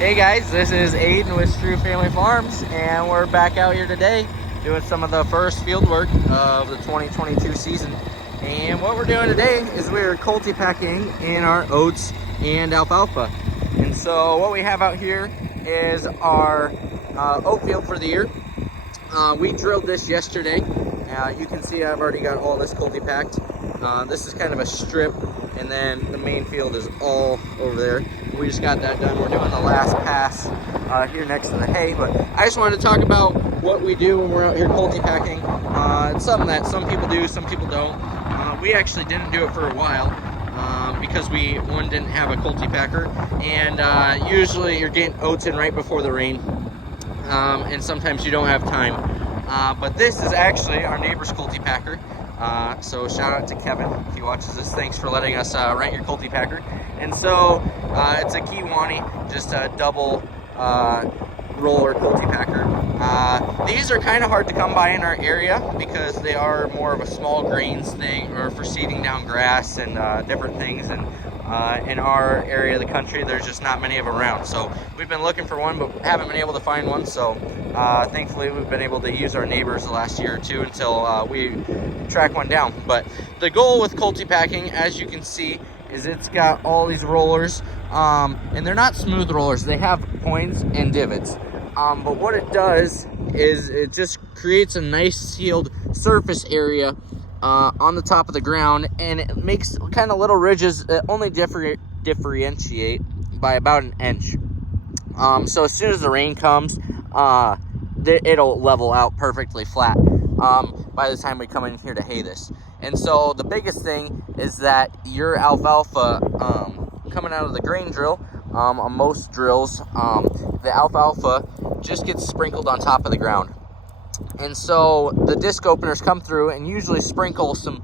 Hey guys, this is Aiden with True Family Farms, and we're back out here today doing some of the first field work of the 2022 season. And what we're doing today is we're cultipacking in our oats and alfalfa. And so what we have out here is our oat field for the year. We drilled this yesterday. You can see I've already got all this cultipacked. This is kind of a strip, and then the main field is all over there. We just got that done. We're doing the last pass here next to the hay, but I just wanted to talk about what we do when we're out here cultipacking. It's something that some people do, some people don't. We actually didn't do it for a while because we didn't have a cultipacker, and usually you're getting oats in right before the rain, and sometimes you don't have time. But this is actually our neighbor's cultipacker. So shout out to Kevin if he watches this. Thanks for letting us rent your cultipacker. And so it's a Kiwani, just a double roller cultipacker. These are kind of hard to come by in our area because they are more of a small grains thing, or for seeding down grass and different things. And in our area of the country, there's just not many of them around. So we've been looking for one, but haven't been able to find one. So thankfully, we've been able to use our neighbors the last year or two until we track one down. But the goal with cultipacking, as you can see, is it's got all these rollers, and they're not smooth rollers. They have points and divots. But what it does is it just creates a nice sealed surface area on the top of the ground, and it makes kind of little ridges that only differentiate by about an inch. So as soon as the rain comes, it'll level out perfectly flat by the time we come in here to hay this. And so the biggest thing is that your alfalfa coming out of the grain drill, on most drills, the alfalfa just gets sprinkled on top of the ground. And so the disc openers come through and usually sprinkle some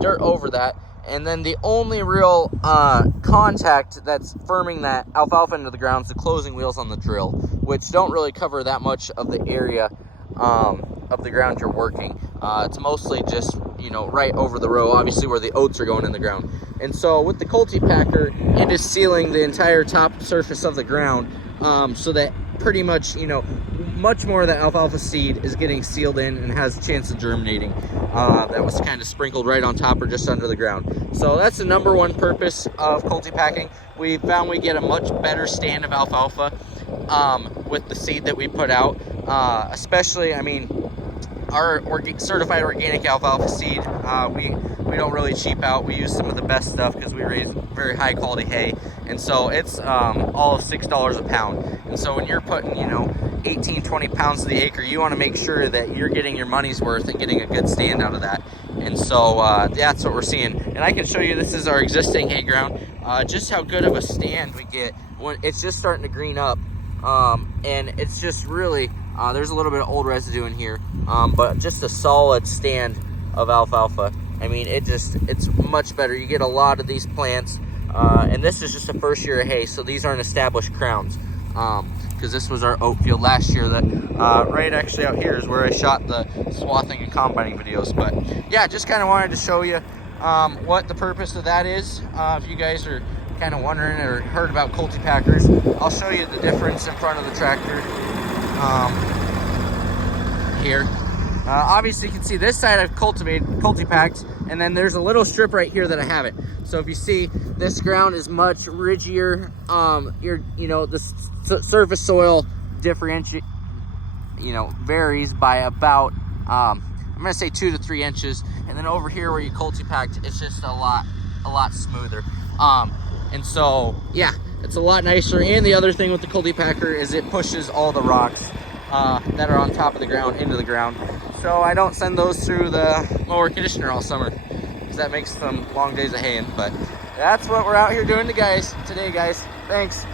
dirt over that. And then the only real contact that's firming that alfalfa into the ground is the closing wheels on the drill, which don't really cover that much of the area of the ground you're working. It's mostly just, right over the row, obviously where the oats are going in the ground. And so with the cultipacker, it is sealing the entire top surface of the ground, so that pretty much, much more of the alfalfa seed is getting sealed in and has a chance of germinating. That was kind of sprinkled right on top or just under the ground. So that's the number one purpose of cultipacking. We found we get a much better stand of alfalfa with the seed that we put out. Especially, our certified organic alfalfa seed, we don't really cheap out. We use some of the best stuff because we raise very high quality hay, and so it's all of $6 a pound. And so when you're putting 18-20 pounds to the acre, you want to make sure that you're getting your money's worth and getting a good stand out of that. And so that's what we're seeing. And I can show you, this is our existing hay ground, just how good of a stand we get when it's just starting to green up. And it's just really, there's a little bit of old residue in here, but just a solid stand of alfalfa. It's much better. You get a lot of these plants, and this is just the first year of hay, so these aren't established crowns, because this was our oat field last year. That right actually out here is where I shot the swathing and combining videos. But yeah, just kind of wanted to show you what the purpose of that is. If you guys are kind of wondering or heard about cultipackers, I'll show you the difference in front of the tractor here. Obviously you can see this side I've cultipacked, and then there's a little strip right here that I haven't. So if you see, this ground is much ridgier. The surface soil varies by about I'm gonna say 2 to 3 inches, and then over here where you cultipacked, it's just a lot smoother. And so, yeah, it's a lot nicer. And the other thing with the cultipacker is it pushes all the rocks that are on top of the ground into the ground. So I don't send those through the mower conditioner all summer, because that makes some long days of haying. But that's what we're out here doing today, guys. Thanks.